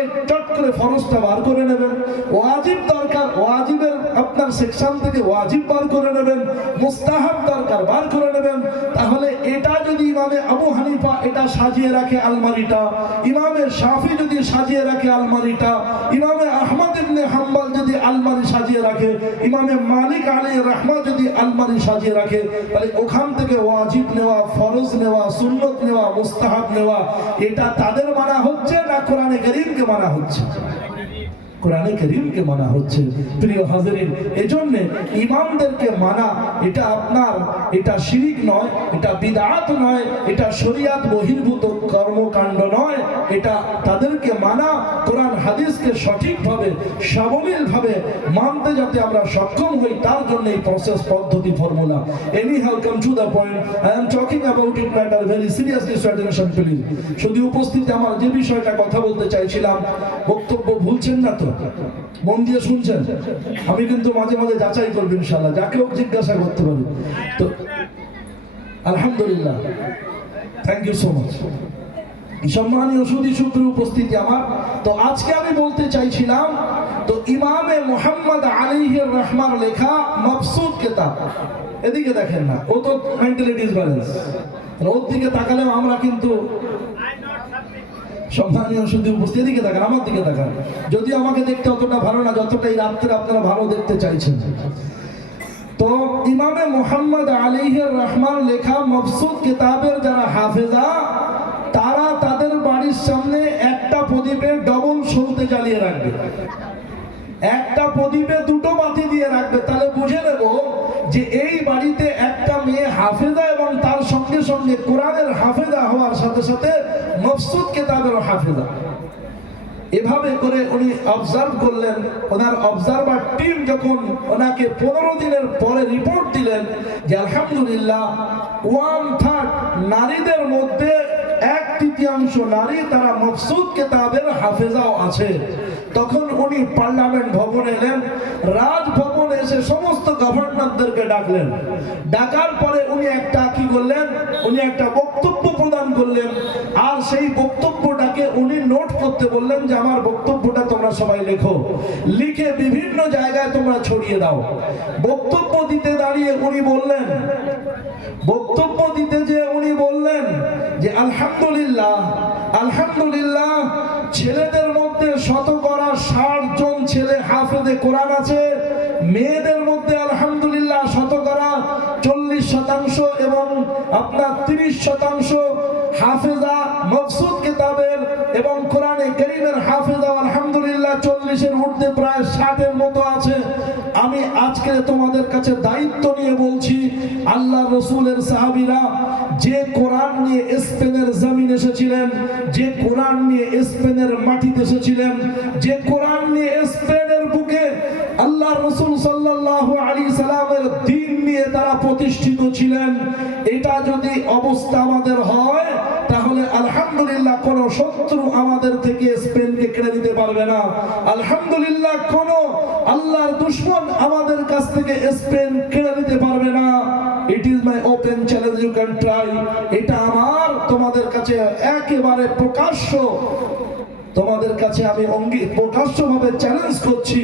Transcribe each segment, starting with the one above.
থেকে চট করে ফরজটা বার করে নেবেন। ওয়াজিব দরকার, ওয়াজিবের আপনার সেকশন থেকে ওয়াজিব বার করে নেবেন, মুস্তাহাব দরকার বার করে নেবেন। তাহলে এটা যদি ইমামে আবু হানিফা এটা সাজিয়ে রাখে আলমারিটা, ইমামে শাফি যদি সাজিয়ে রাখে আলমারিটা, ইমামে আহমদ ইবনে হাম্বল যদি আলমারি সাজিয়ে রাখে, ইমামে মালিক আলী রাহমা যদি আলমারি সাজিয়ে রাখে, তাহলে ওখান থেকে ওয়াজিব নেওয়া, ফরজ নেওয়া, সুন্নত নেওয়া, মুস্তাহাব নেওয়া, এটা তাদের মানা হচ্ছে না কোরআনে করিমকে মানা হচ্ছে। কোরআনে করিমকে মানা হচ্ছে। প্রিয় হাজারিন, এজন্য ইমামদেরকে মানা, এটা আপনার, এটা শিরিক নয়, এটা বিদআত নয়, এটা শরিয়াত বহির্ভূত কর্মকাণ্ড নয়, এটা তাদেরকে মানা, কোরআন হাদিসকে সঠিকভাবে, সাবলীলভাবে মানতে যাতে আমরা সক্ষম হই, তার জন্য এই প্রসেস পদ্ধতি formula any how come to the point I am talking about it matter very seriously please শুধু উপস্থিতি আমার, যে বিষয়টা কথা বলতে চাইছিলাম, বক্তব্য ভুলছেন না তো? মন দিয়ে শুনছেন? আমি কিন্তু মাঝে মাঝে যাচাই করব ইনশাল্লাহ যাকে হোক জিজ্ঞাসা করতে পারি। তো, আলহামদুলিল্লাহ। থ্যাংক ইউ সো মাচ সম্মানীয় সুদী উপস্থিতি আমার। তো আজকে আমি বলতে চাইছিলাম, তো ইমামে মোহাম্মদ আলিহের রহমান লেখা মকসুদ কেতাব। এদিকে দেখেন না, ও তো মেন্টালি ডিসব্যালেন্স ওর দিকে তাকালেও আমরা কিন্তু সম্মানীয় শুধু উপস্থিত দিকে তাকান, আমার দিকে তাকান। যদি আমাকে দেখতে অতটা ভালো না যতটা এই রাত্রে আপনারা ভালো দেখতে চাইছেন। তো ইমামে মোহাম্মদ আলিহের রহমান লেখা মকসুদ কিতাবের যারা হাফেজা, তারা তাদের বাড়ির সামনে একটা প্রদীপের ডবল সলতে জ্বালিয়ে রাখবে। একটা প্রদীপে দুটো বাতি দিয়ে রাখবে। তাহলে বুঝে নেব যে এই বাড়িতে একটা মেয়ে হাফেজা এবং তার সঙ্গে সঙ্গে কোরআনের হাফেজা হওয়ার সাথে সাথে মকসুদ কেতাবেরও হাফেজা। এভাবে করে উনি অবজার্ভ করলেন, ওনার অবজারভার টিম যখন ওনাকে পনেরো দিনের পরে রিপোর্ট দিলেন যে আলহামদুলিল্লাহ ওয়ান থার্ড নারীদের মধ্যে এক তৃতীয়াংশ নারী তারা মকসুদ কেতাবের হাফেজাও আছে। তখন উনি পার্লামেন্ট ভবনে এলেন, রাজভবনে এসে সমস্ত গভর্নরদেরকে ডাকলেন। ডাকার পরে উনি একটা কি করলেন, উনি একটা বক্তব্য করলেন। আর সেই বক্তব্যটাকে উনি নোট করতে বললেন যে, আমার বক্তব্যটা তোমরা সবাই লেখো। লিখে বিভিন্ন জায়গায় তোমরা ছড়িয়ে দাও। বক্তব্য দিতে দাঁড়িয়ে উনি বললেন, বক্তব্য দিতে যে উনি বললেন যে, আলহামদুলিল্লাহ আলহামদুলিল্লাহ, ছেলেদের মধ্যে শতকরা ষাট জন ছেলে হাফেজে কোরআন আছে। মেয়েদের মধ্যে আলহামদুলিল্লাহ শতকরা চল্লিশ শতাংশ এবং আপনার তিরিশ শতাংশ হাফেজা মকসুদ কিতাবের এবং কোরআনে করিমের হাফেজা আলহামদুলিল্লাহ চল্লিশের ঊর্ধ্বে প্রায় ষাটের মতো আছে। আমি আজকে তোমাদের কাছে দায়িত্ব নিয়ে বলছি, আল্লাহ রসুলের সাহাবিরা যে কোরআন নিয়ে স্পেনের জমিন এসেছিলেন, যে কোরআন নিয়ে স্পেনের মাটিতে এসেছিলেন, যে কোরআন নিয়ে স্পেনের বুকে আল্লাহ রসুল সাল্লাল্লাহু আলী সালামের দিন নিয়ে তারা প্রতিষ্ঠিত ছিলেন, এটা যদি অবস্থা আমাদের হয় কোন শত্রু আমাদের থেকে স্পেনকে কেড়ে নিতে পারবে না। আলহামদুলিল্লাহ, কোন আল্লাহর দুশ্মন আমাদের কাছ থেকে স্পেন কেড়ে নিতে পারবে না। It is my open challenge you can try এটা আমার তোমাদের কাছে একেবারে প্রকাশ্য তোমাদের কাছে আমি অঙ্গী, প্রকাশ্যভাবে চ্যালেঞ্জ করছি।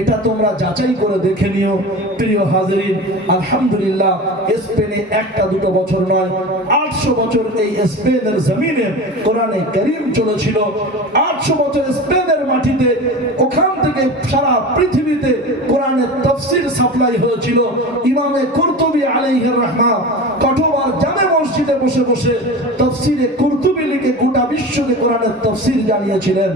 এটা তোমরা যাচাই করে দেখে নিও। প্রিয় হাজিরিন, আলহামদুলিল্লাহ, স্পেনে একটা দুটো বছর নয়, আটশো বছর এই স্পেনের জমিনে কোরআনে করিম চলেছিল। আটশো বছর স্পেনের মাটিতে ওখান থেকে সারা পৃথিবীতে কোরআনের তফসির সাপ্লাই হয়েছিল। ইমামে কুরতুবি আলাইহির রহমা কঠোবার জামে মসজিদে বসে বসে তফসিরে কুরতুবি লিখে গোটা বিশ্বকে কোরআনের তফসির জানিয়েছিলেন।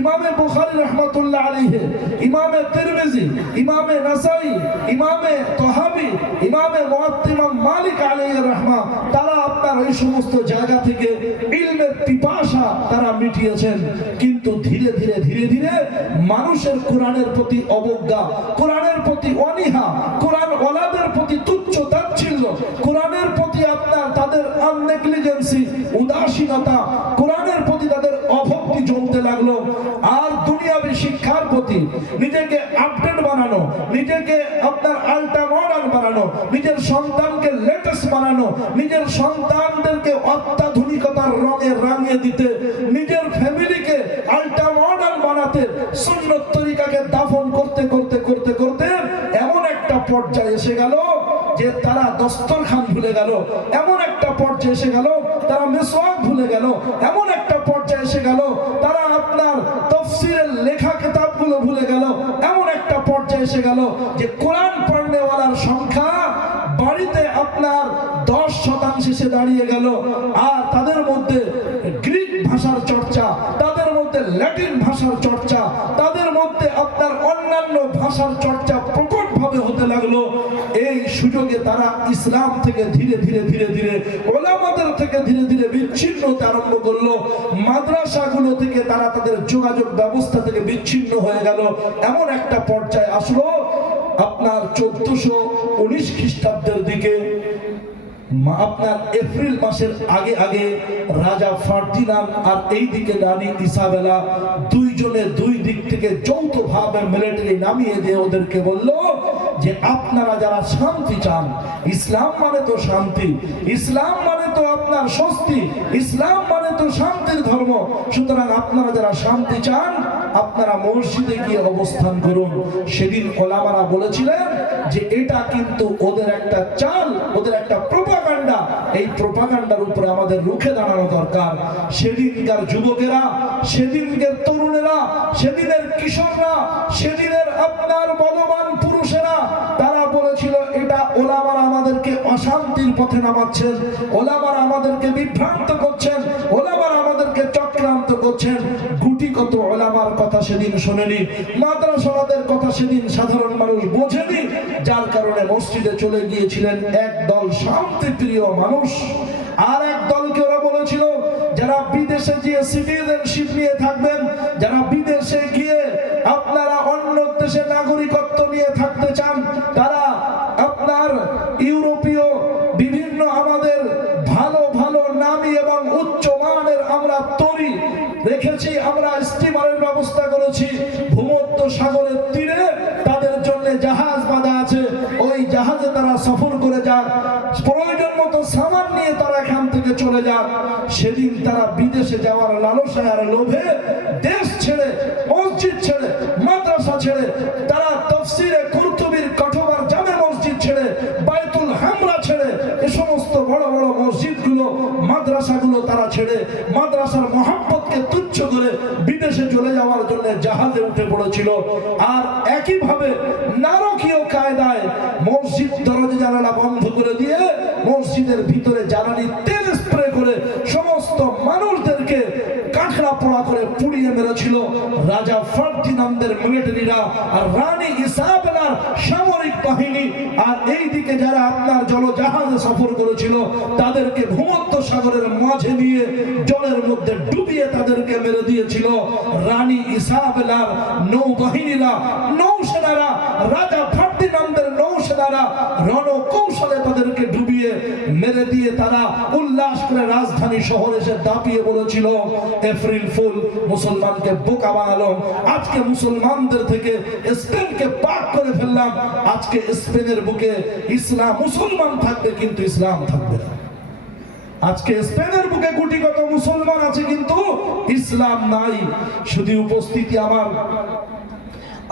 ইমামে বুখারী রহমাতুল্লাহ আলাইহি, ইমামে তিরমিজি, ইমামে নাসাই, ইমামে তহাবি, ইমামে মুআত্তিমাম মালিক আলাইহির রহমা, তারা আপনার এই সমস্ত জায়গা থেকে ইলমের পিপাসা তারা মিটিয়েছেন। কিন্তু ধীরে ধীরে ধীরে ধীরে মানুষের কোরআনের প্রতি অবজ্ঞা, কোরআনের প্রতি অনীহা, কোরআন ওয়ালাদের প্রতি তুচ্ছ তাচ্ছিল্য, কোরআনের প্রতি তাদের আননেগলিজেন্সি উদাসীনতা, কোরআনের প্রতি তাদের অভক্তি জমতে লাগল। আর দুনিয়াবি শিক্ষার প্রতি নিজেকে আপডেট বানানো, নিজেকে আপনার আল্টা মডার্ন বানানো, নিজের সন্তানকে লেটেস্ট বানানো, নিজের সন্তানদেরকে অত্যাধুনিকতার রঙে রাঙিয়ে দিতে যে তারা দস্তরখান ভুলে গেল, এমন একটা পর্যায়ে এসে গেল, তারা মেসওয়াক ভুলে গেল, এমন একটা পর্যায়ে এসে গেল, তারা আপনার তফসিরের লেখা কিতাবগুলো ভুলে গেল, এমন একটা পর্যায়ে এসে গেল যে কোরআন পড়নেওয়ালার সংখ্যা বাড়িতে আপনার দশ শতাংশ এসে দাঁড়িয়ে গেল। আর তাদের মধ্যে গ্রিক ভাষার চর্চা, তাদের মধ্যে ল্যাটিন ভাষার চর্চা সুযোগে তারা ইসলাম থেকে ধীরে ধীরে ধীরে ধীরে ওলামাদের থেকে ধীরে ধীরে বিচ্ছিন্ন হতে আরম্ভ করল। মাদ্রাসাগুলো থেকে তারা তাদের যোগাযোগ ব্যবস্থা থেকে বিচ্ছিন্ন হয়ে গেল। এমন একটা পর্যায়ে আসলো আপনার চোদ্দশো উনিশ খ্রিস্টাব্দের দিকে। আপনার এপ্রিল মাসের আগে আগে রাজা ফার্দিনান আর এই দিকে রানী ইসাবেলা দুইজনে দুই দিক থেকে যৌথভাবে মিলিটারি নামিয়ে দিয়ে ওদেরকে বলল যে, আপনারা যারা শান্তি চান, ইসলাম মানে তো শান্তি, ইসলাম মানে তো আপনার স্বস্তি, ইসলাম মানে তো শান্তির ধর্ম। সুতরাং আপনারা যারা শান্তি চান, আপনারা মসজিদে গিয়ে অবস্থান করুন। সেদিন ওলামারা বলেছিলেন যে এটা কিন্তু ওদের একটা চাল, ওদের একটা প্রোপাগান্ডা এই প্রোপাগান্ডার উপরে আমাদের রুখে দাঁড়ানো দরকার। সেদিনকার যুবকেরা, সেদিনকার তরুণেরা, সেদিনের কিশোররা, সেদিনের আপনার বলবান পুরুষেরা, তারা বলেছিল, এটা ওলামারা আমাদেরকে অশান্তির পথে নামাচ্ছেন, ওলামারা আমাদেরকে বিভ্রান্ত করছেন চক্রান্ত করছেন। গুটি কত ওলামার কথা সেদিন শোনেনি মাদ্রাসাদের কথা সেদিন সাধারণ মানুষ বোঝেনি। যার কারণে মসজিদে চলে গিয়েছিলেন এক দল শান্তিপ্রিয় মানুষ। আর এক দলকে ওরা বলেছিল, যারা বিদেশে গিয়ে সিটিজেনশিপ নিয়ে থাকবেন, যারা বিদেশে গিয়ে আপনারা অন্য দেশে নাগরিকত্ব নিয়ে থাকতে চান, তারা রেখেছি আমরা স্টিমারের ব্যবস্থা করেছি। ভূমধ্য সাগরের তীরে তাদের জন্য জাহাজ বাঁধা আছে। ওই জাহাজে তারা সফর করে যান প্রয়োজন মতো সামান নিয়ে তারা এখান থেকে চলে যান সেদিন তারা বিদেশে যাওয়ার লালসায় আর লোভে দেশ ছেড়ে, মসজিদ ছেড়ে, মাদ্রাসা ছেড়ে পড়েছিল আর একইভাবে নারকীয় ফার্দিনান্দের মিলিটারিরা আর রানী ইসাবেলার সামরিক বাহিনী। আর এই দিকে যারা আপনার জলজাহাজে সফর করেছিল, তাদেরকে ভূমধ্য সাগরের মাঝে নিয়ে জলের মধ্যে ডুবিয়ে তাদেরকে মেরে দিয়েছিল রানী ইসাবেলার নৌবাহিনীরা। নৌসেনারা, রাজা ফার্দিনান্দের নৌসেনারা রণকৌশলে তাদেরকে ডুবিয়ে মেরে দিয়ে তারা উল্লাস করে রাজধানী শহর এসে দাপিয়ে বলেছিল, এপ্রিল ফুল মুসলমানকে বোকা বানালো। আজকে মুসলমানদের থেকে স্পেনকে পাক করে ফেললাম। আজকে স্পেনের বুকে ইসলাম মুসলমান থাকবে, কিন্তু ইসলাম থাকবে না। আজকে স্পেনের বুকে গুটিগত মুসলমান আছে, কিন্তু ইসলাম নাই। শুধু উপস্থিতি আমার।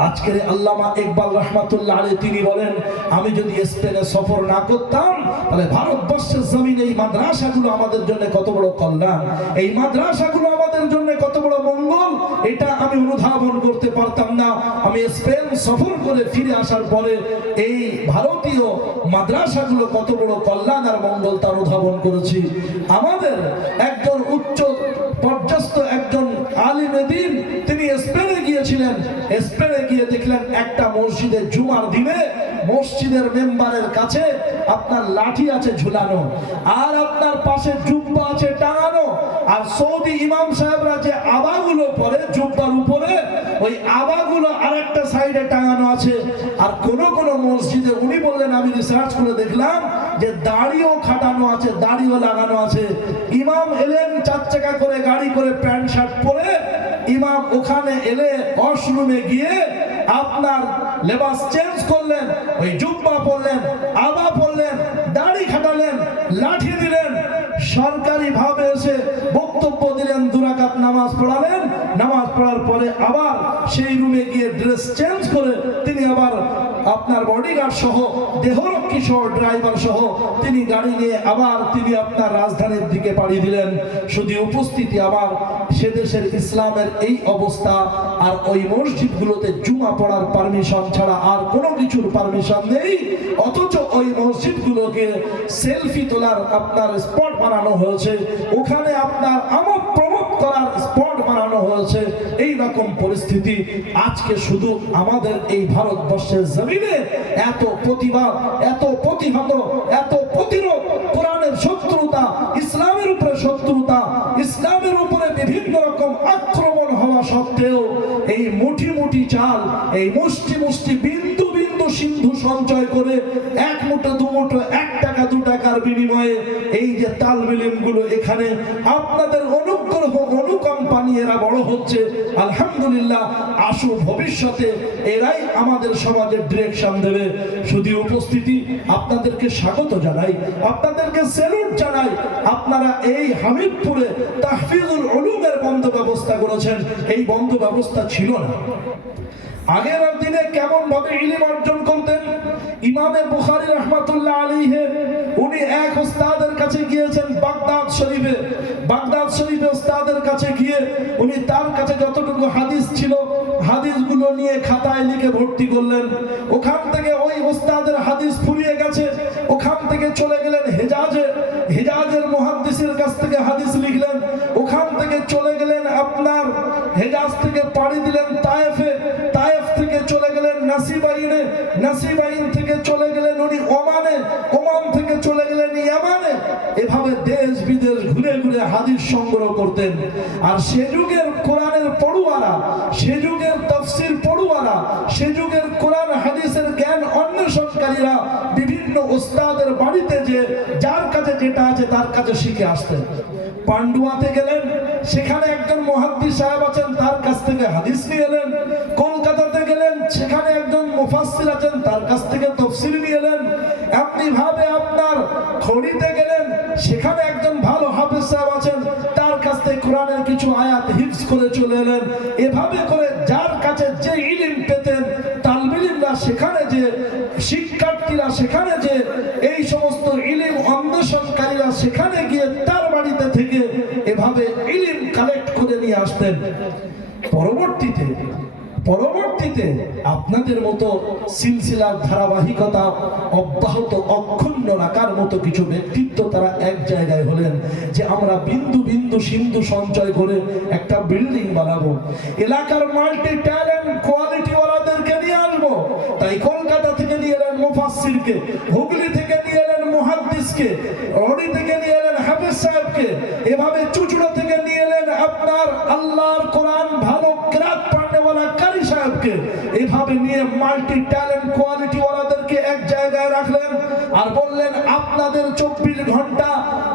আজকের আল্লামা ইকবাল রহমাতুল্লাহ আলী তিনি বলেন, আমি যদি স্পেনে সফর না করতাম, তাহলে ভারতবর্ষের জমিনে এই মাদ্রাসাগুলো আমাদের জন্য কত বড় কল্যাণ। এই মাদ্রাসাগুলো আমাদের জন্য কত বড় মঙ্গল, এটা আমি অনুধাবন করতে পারতাম না। আমি স্পেন সফর করে ফিরে আসার পরে এই ভারতীয় মাদ্রাসাগুলো কত বড় কল্যাণ আর মঙ্গল তা অনুধাবন করেছি। আমাদের একজন উচ্চ পর্যস্ত একজন আলিমে গিয়ে দেখলেন একটা মসজিদে জুমার দিনে মসজিদের মেম্বারের কাছে আপনার লাঠি আছে ঝুলানো, আর আপনার পাশে জুব্বা আছে টাঙানো, আর সৌদি ইমাম সাহেবরা যে আবাগুলো পরে, জুব্বার উপরে, ওই আবাগুলো আরেকটা সাইডে টাঙানো আছে। আর কোন কোন মসজিদে উনি বললেন, আমি রিসার্চ করে দেখলাম যে দাড়িও খাটানো আছে, দাড়িও লাগানো আছে। ইমাম এলেন, চার চাকা করে গাড়ি করে প্যান্ট শার্ট পরে ইমাম ওখানে এলে ওয়াশরুমে গিয়ে আপনার লেবাস চেঞ্জ করলেন, ওই জুব্বা পরলেন, আবা পরলেন, দাড়ি খাটালেন, লাঠি দিলেন সরকারি ভাবে এসে বক্তব্য দিলেন দুরাকাত নামাজ পড়ালেন, নামাজ পড়ার পরে আবার সেই রুমে গিয়ে ড্রেস চেঞ্জ করে তিনি আবার আপনার বডিগার্ড সহ, দেহরক্ষী সহ ড্রাইভার সহ, তিনি গাড়ি নিয়ে আবার তিনি আপনার রাজধানীর দিকে পাড়ি দিলেন। শুধু উপস্থিতি আবার, সে দেশের ইসলামের এই অবস্থা, আর ওই মসজিদগুলোতে জুমা পড়ার পারমিশন ছাড়া আর কোনো কিছুর পারমিশন নেই। অথচ ওই মসজিদগুলোকে সেলফি তোলার আপনার স্পট বানানো হয়েছে। ওখানে আপনার আমোদ প্রমোদ করার স্পট বানানো হয়েছে এই রকম পরিস্থিতি। আজকে শুধু আমাদের এই ভারতবর্ষের জমিনে এত প্রতিবাদ, এত প্রতিহত, এত প্রতিরোধ, কোরআনের শত্রুতা, ইসলামের উপরে শত্রুতা, ইসলামের উপরে বিভিন্ন রকম আক্রমণ হওয়া সত্ত্বেও এই মুঠি মুঠি চাল, এই মুষ্টি মুষ্টি বিন্দু বিন্দু সিন্ধু সঞ্চয় করে এক মুঠো, দু মুঠো, এক টাকা, দু টাকার বিনিময়ে এই তালগুলো এখানে আপনাদের অনুগ্রহ এরা বড় হচ্ছে। আলহামদুলিল্লাহ, আসু ভবিষ্যতে এরাই আমাদের সমাজের ডিরেকশন দেবে। শুধু উপস্থিতি আপনাদেরকে স্বাগত জানাই, আপনাদেরকে জানাই। আপনারা এই হামিদপুরে তাহফিজুল উলুমের বন্ধ ব্যবস্থা করেছেন। এই বন্ধ ব্যবস্থা ছিল না। আগের দিনে কেমন ভাবে ইলিম অর্জন করতেন? ইমামে বুখারী রহমাতুল্লাহ আলাইহি উনি এক ওস্তাদের কাছে গিয়েছেন বাগদাদ শরীফে। বাগদাদ শরীফে ওস্তাদের কাছে গিয়ে উনি তার কাছে যতটুকু হাদিস ছিল, হাদিসগুলো নিয়ে খাতায় লিখে ভর্তি করলেন। ওখান থেকে ওই ওস্তাদের হাদিস ফুরিয়ে গেছে। ওখান থেকে চলে গেলেন হেজাজে। হেজাজের মুহাদ্দিসের কাছ থেকে হাদিস লিখলেন। ওখান থেকে চলে গেলেন আপনার হেজাজ থেকে পাড়ি দিলেন তায়েফ। থেকে চলে গেলেন নাসিবাইনে নাসিবাইন থেকে চলে গেলেন উনি ওমানে, ওমান থেকে চলে গেলেন ইয়ামানে। এভাবে দেশ বিদেশ ঘুরে ঘুরে হাদিস সংগ্রহ করতেন। আর সে যুগের কোরআনের পড়ুয়ারা, সে যুগের তফসির পড়ুয়ারা, সে যুগের কোরআন হাদিসের জ্ঞান অন্বেষণকারীরা বিভিন্ন ওস্তাদের বাড়িতে যে, যার কাছে যেটা আছে তার কাছে শিখে আসতেন। পান্ডুয়াতে গেলেন, সেখানে একজন মহাদ্দিস সাহেব আছেন, তার কাছ থেকে হাদিস নিয়ে এলেন। কলকাতাতে গেলেন সেখানে একজন মুফাসসির আছেন, তার কাছ থেকে তফসির নিয়ে এলেন। এমনি ভাবে আপনার খড়িতে গেলেন, সেখানে একজন ভালো হাফেজ সাহেব আছেন, তার কাছ থেকে কোরআনের কিছু আয়াত হিফজ করে চলে এলেন। এভাবে করে যার কাছে যে ইলিম পেতেন, তালবিলিমরা সেখানে যে, শিক্ষার্থীরা সেখানে যে, এই সমস্ত ইলিম অন্বেষণকারীরা সেখানে গিয়ে তার বাড়িতে থেকে এভাবে ইলিম কালেক্ট করে নিয়ে আসতেন। পরবর্তীতে পরবর্তীতে আপনাদের মতো সিলসিলার ধারাবাহিকতা অব্যাহত অক্ষুণ্ণ রাখার মতো কিছু ব্যক্তিত্ব তারা এক জায়গায় হলেন যে আমরা বিন্দু বিন্দু সিন্ধু সঞ্চয় করে একটা বিল্ডিং বানাবো। এলাকার মাল্টি ট্যালেন্ট কোয়ালিটি ওয়ালাদেরকে নিয়ে আসব। তাই কলকাতা থেকে নিয়ে এলেন মুফাসসিরকে, হুগলি থেকে নিয়ে এলেন মুহাদ্দিসকে, অড়ি থেকে নিয়ে এলেন হাফেজ সাহেবকে, এভাবে চুচুড়ো থেকে নিয়ে সাহেবকে এভাবে নিয়ে মাল্টি ট্যালেন্ট কোয়ালিটি ওয়ালাদেরকে এক জায়গায় রাখলেন আর বললেন, আপনাদের চব্বিশ ঘণ্টা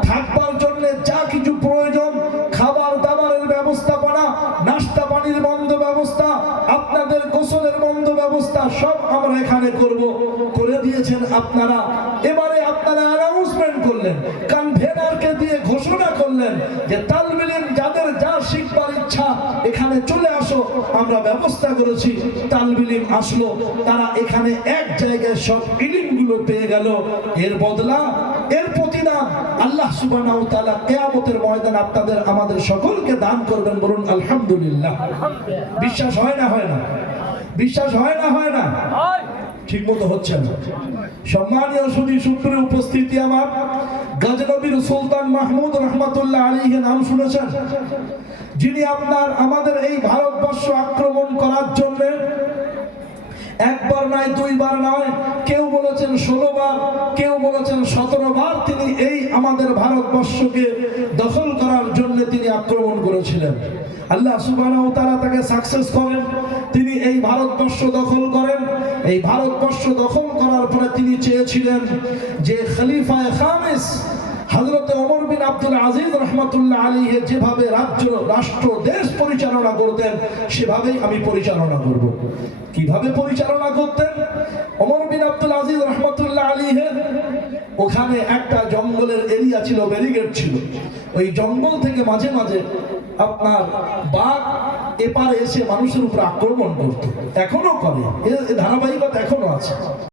থাকবার জন্য যা কিছু প্রয়োজন, খাবার দাবারের ব্যবস্থাপনা নাস্তা পানির বন্ধ ব্যবস্থা, আপনাদের গোসলের বন্ধ ব্যবস্থা, সব আমরা এখানে করব। করে দিয়েছেন আপনারা। এবারে আপনারা অ্যানাউন্সমেন্ট করলেন কারণ কনভেনারকে দিয়ে ঘোষণা করলেন যে তালবিলিম এখানে চলে আসো। আমরা ব্যবস্থা করেছি তালবিলিম আসলো। তারা এখানে এক জায়গায় সব ইলিমগুলো পেয়ে গেল। এর বদলা এর প্রতিদান আল্লাহ সুবহানাহু ওয়া তাআলা কিয়ামতের ময়দান আপনাদের আমাদের সকলকে দান করবেন বলুন আলহামদুলিল্লাহ। বিশ্বাস হয় না হয় না? বিশ্বাস হয় না হয় না? ঠিক মতো হচ্ছে না। সম্মানীয় সুদী সূত্রে উপস্থিতি আমার। গজনবীর সুলতান মাহমুদ রহমতুল্লাহ আলীকে নাম শুনেছেন? যিনি আপনার, আমাদের এই ভারতবর্ষ আক্রমণ করার জন্য একবার নয়, দুইবার নয়, কেউ বলেছেন ষোলো বার, কেউ বলেছেন সতেরো বার তিনি এই আমাদের ভারতবর্ষকে দখল করার জন্য তিনি আক্রমণ করেছিলেন। আল্লাহ সুবহানাহু ওয়া তাআলা তাকে সাকসেস করেন। তিনি এই ভারতবর্ষ দখল করেন। এই ভারতবর্ষ দখল করার পরে তিনি চেয়েছিলেন যে খলিফায়ে খামিস হজরত ওমর বিন আব্দুল আজিজ রহমতুল্লাহ আলীহে যেভাবে রাজ্য, রাষ্ট্র, দেশ পরিচালনা করতেন, সেভাবেই আমি পরিচালনা করব। কীভাবে পরিচালনা করতেন? ওমর বিন আব্দুল আজিজ রহমতুল্লাহ আলীহে ওখানে একটা জঙ্গলের এরিয়া ছিল ব্যারিগেড ছিল। ওই জঙ্গল থেকে মাঝে মাঝে আপনার বাঘ এপারে এসে মানুষের উপর আক্রমণ করতো। এখনও করে। এ ধারাবাহিকতা এখনও আছে।